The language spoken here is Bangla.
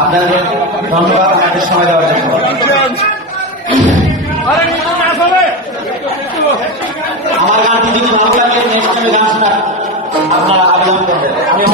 আপনাদের ধন্যবাদ আমাদের সময় দেওয়ার জন্য। আমার গানটি যদি ভালো লাগে নেক্সট টাইমে গান শোনার আপনারা আবেদন করবেন। আমি